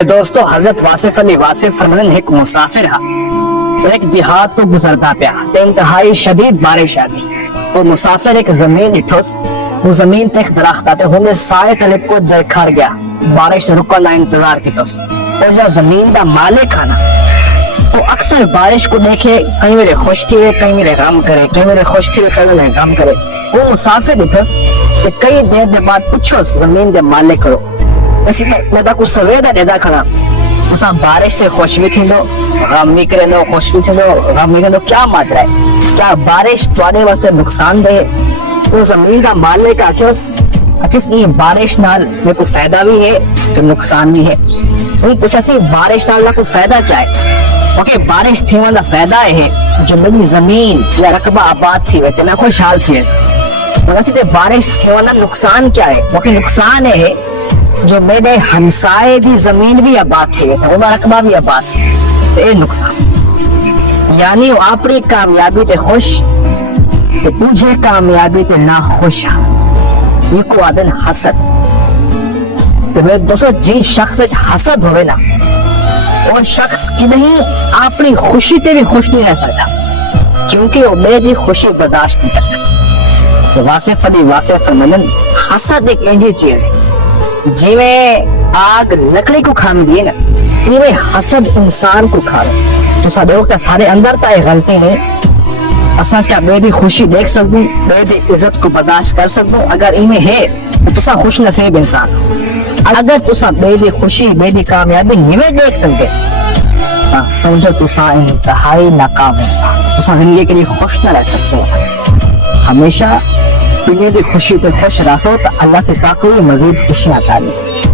دوستو حضرت واصف علی واصف فرمائن ایک مسافر ہا ایک دیہات تو گزرتا پیا تے انتہائی شدید بارش آ گئی. وہ مسافر ایک زمین اٹھوس وہ زمین تے ایک درخت آتے ہونے سائے تلے کو در کھڑ گیا. بارش رکن لا انتظار کی توس اور یہ زمین دا مالک کھانا تو اکثر بارش کو دیکھے کئی میرے خوش تھی کئی میرے غم کرے کئی میرے خوش تھی کئی میرے غم کرے. وہ مسافر اٹھوس کہ کئی دیر دے بعد پوچھو زمین دے مالک کرو اسی میں دا کچھ سویدہ دے دا کھڑا اسا بارش تے خوش بھی تھی دو غم بھی کرے دو خوش بھی تھی دو غم بھی کرے دو. کیا ماجرا ہے؟ کیا بارش تواڈے واسطے نقصان دے؟ وہ زمین دا مالک آکھس یہ بارش نال میں کوئی فائدہ بھی ہے تو نقصان بھی ہے. وہ پوچھا سی بارش نال کوئی فائدہ کیا ہے؟ اوکے بارش تھی والا فائدہ ہے جو میری زمین یا رقبہ آباد تھی ویسے میں خوشحال تھی ویسے تے بارش تھی والا نقصان کیا ہے؟ اوکے نقصان ہے جو میرے ہمسائے دی زمین بھی آباد تھی ویسے وہ رقبہ بھی آباد تھی تو یہ نقصان یعنی وہ اپنی کامیابی تے خوش تے تجھے کامیابی تے نہ خوش یہ کو آدن حسد. تو میرے دوستو جی شخص حسد ہوئے نا اور شخص کی نہیں اپنی خوشی تے بھی خوش نہیں رہ سکتا کیونکہ وہ میری خوشی برداشت نہیں کر سکتا. تو واصف علی واصف فرمائن حسد ایک ایسی چیز ہے جی میں آگ لکڑی کو کھان دیے نا یہ میں حسد انسان کو کھا رہا تو سارے وقت سارے اندر تا یہ غلطی ہے اساں کیا میری خوشی دیکھ سکوں میری عزت کو برداشت کر سکوں اگر ان میں ہے تو سا خوش نصیب انسان. اگر تسا میری خوشی میری کامیابی نہیں دیکھ سکتے سمجھو تسا انتہائی ناکام انسان تسا زندگی کے لیے خوش نہ رہ سکتے. ہمیشہ دنیا کی خوشی تو خوش راسو تو اللہ سے تاکہ مزید خوشیاں عطا کرے.